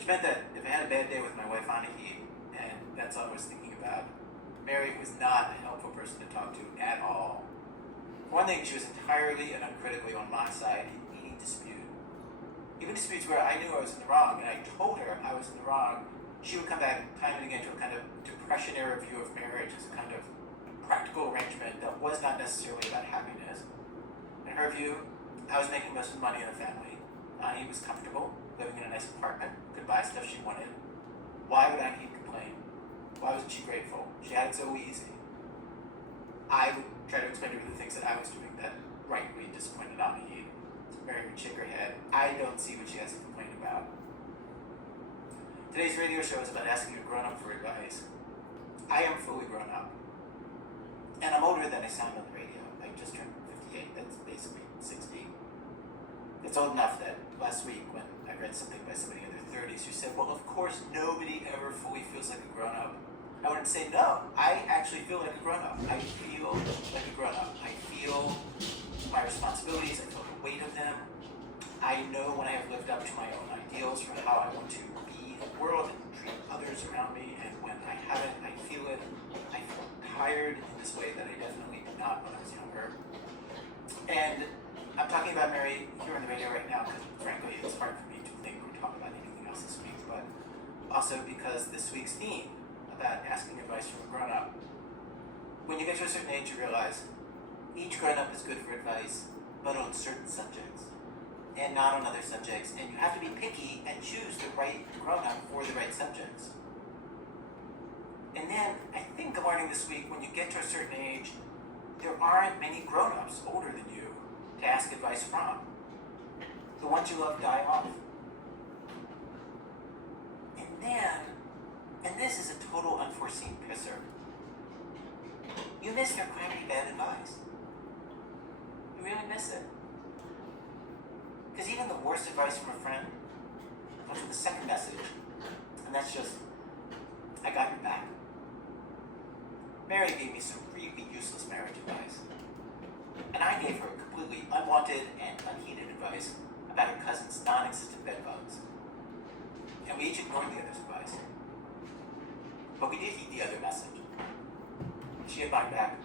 which meant that if I had a bad day with my wife Anahid, and that's all I was thinking about, Mary was not a helpful person to talk to at all. For one thing, she was entirely and uncritically on my side in any dispute. Even disputes where I knew I was in the wrong, and I told her I was in the wrong, she would come back time and again to a kind of depression-era view of marriage as a kind of practical arrangement that was not necessarily about happiness. In her view, I was making most of the money in the family. Ani was comfortable, living in a nice apartment, could buy stuff she wanted. Why would Ani complain? Why wasn't she grateful? She had it so easy. I would try to explain to her the things that I was doing that rightly disappointed Ani. Mary would shake her head. I don't see what she has to complain about. Today's radio show is about asking a grown-up for advice. I am fully grown up. And I'm older than I sound on the radio. I just turned 58. That's basically 60. It's old enough that last week when I read something by somebody in their 30s who said, well, of course nobody ever fully feels like a grown-up, I wanted to say, no, I actually feel like a grown-up. I feel like a grown-up. I feel my responsibilities. I feel the weight of them. I know when I have lived up to my own ideals for how I want to be in the world and treat others around me, and when I haven't, I feel it. I feel tired in this way that I definitely did not when I was younger. And I'm talking about Mary here on the radio right now because, frankly, it's hard for me to think or talk about anything else this week, but also because this week's theme about asking advice from a grown-up. When you get to a certain age, you realize each grown-up is good for advice, but on certain subjects, and not on other subjects, and you have to be picky and choose the right grown-up for the right subjects. And then, I think I'm learning this week, when you get to a certain age, there aren't many grown-ups older than you to ask advice from. The ones you love die off. And then, and this is a total unforeseen pisser, you miss their crappy bad advice. You really miss it. Because even the worst advice from a friend comes with a second message, and that's just, I got your back. Mary gave me some really useless marriage advice. And I gave her completely unwanted and unheeded advice about her cousin's non-existent bed bugs. And we each ignored the other's advice. But we did heed the other message. She had my back.